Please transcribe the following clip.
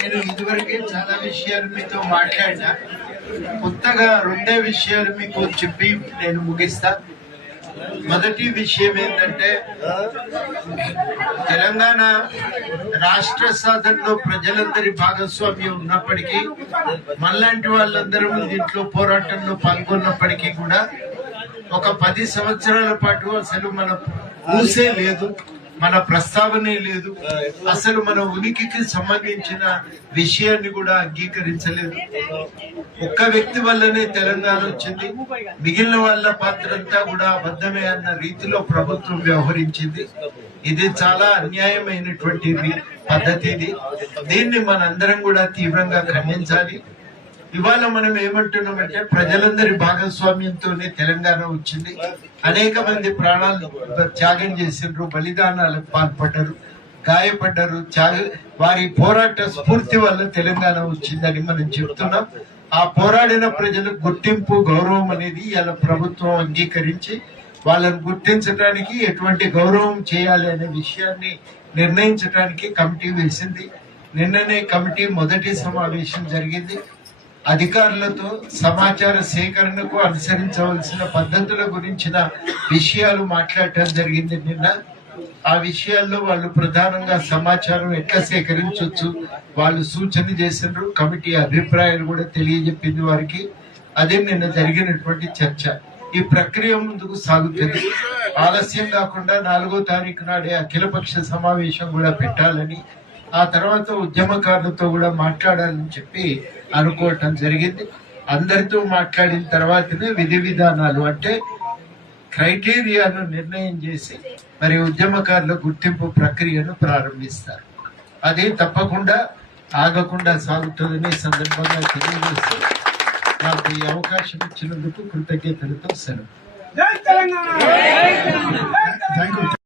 నేను ఇదివరకే చాలా విషయాలు మీతో మాట్లాడినా, కొత్తగా రెండే విషయాలు మీకు చెప్పి నేను ముగిస్తా. మొదటి విషయం ఏంటంటే, తెలంగాణ రాష్ట్ర సాధనలో ప్రజలందరి భాగస్వామ్యం ఉన్నప్పటికీ, మనలాంటి వాళ్ళందరం దీంట్లో పోరాటంలో పాల్గొన్నప్పటికీ కూడా ఒక 10 సంవత్సరాల పాటు అసలు మన ఊసే లేదు, మన ప్రస్తావనే లేదు, అసలు మన ఉనికికి సంబంధించిన విషయాన్ని కూడా అంగీకరించలేదు. ఒక్క వ్యక్తి వల్లనే తెలంగాణ వచ్చింది, మిగిలిన వాళ్ళ పాత్ర అంతా కూడా అబద్ధమే అన్న రీతిలో ప్రభుత్వం వ్యవహరించింది. ఇది చాలా అన్యాయమైనటువంటి పద్ధతి. దీన్ని మనందరం కూడా తీవ్రంగా ఖండించాలి. ఇవాళ మనం ఏమంటున్నామంటే, ప్రజలందరి భాగస్వామ్యంతోనే తెలంగాణ వచ్చింది. అనేక మంది ప్రాణాలు త్యాగం చేసిండ్రు, బలిదానాలకు పాల్పడ్డారు, గాయపడ్డారు. వారి పోరాట స్ఫూర్తి వల్ల తెలంగాణ వచ్చిందని మనం చెప్తున్నాం. ఆ పోరాడిన ప్రజలకు గుర్తింపు, గౌరవం అనేది ఇలా ప్రభుత్వం అంగీకరించి వాళ్ళని గుర్తించడానికి ఎటువంటి గౌరవం చేయాలి అనే విషయాన్ని నిర్ణయించడానికి కమిటీ వేసింది. నిన్ననే కమిటీ మొదటి సమావేశం జరిగింది. అధికారులతో సమాచార సేకరణకు అనుసరించవలసిన పద్ధతుల గురించిన విషయాలు మాట్లాడటం జరిగింది నిన్న. ఆ విషయాల్లో వాళ్ళు ప్రధానంగా సమాచారం ఎట్లా సేకరించవచ్చు వాళ్ళు సూచన చేసినారు. కమిటీ అభిప్రాయాలు కూడా తెలియజెప్పింది వారికి. అదే నిన్న జరిగినటువంటి చర్చ. ఈ ప్రక్రియ ముందుకు సాగుతుంది. ఆలస్యం కాకుండా 4వ తారీఖు నాడే అఖిలపక్ష సమావేశం కూడా పెట్టాలని, ఆ తర్వాత ఉద్యమకారులతో కూడా మాట్లాడాలని చెప్పి అనుకోవటం జరిగింది. అందరితో మాట్లాడిన తర్వాతనే విధి విధానాలు అంటే క్రైటీరియాను నిర్ణయం చేసి మరి ఉద్యమకారుల గుర్తింపు ప్రక్రియను ప్రారంభిస్తారు. అది తప్పకుండా ఆగకుండా సాగుతుందని సందర్భంగా తెలియజేస్తూ నాకు ఈ అవకాశం ఇచ్చినందుకు కృతజ్ఞతలతో సెలవు.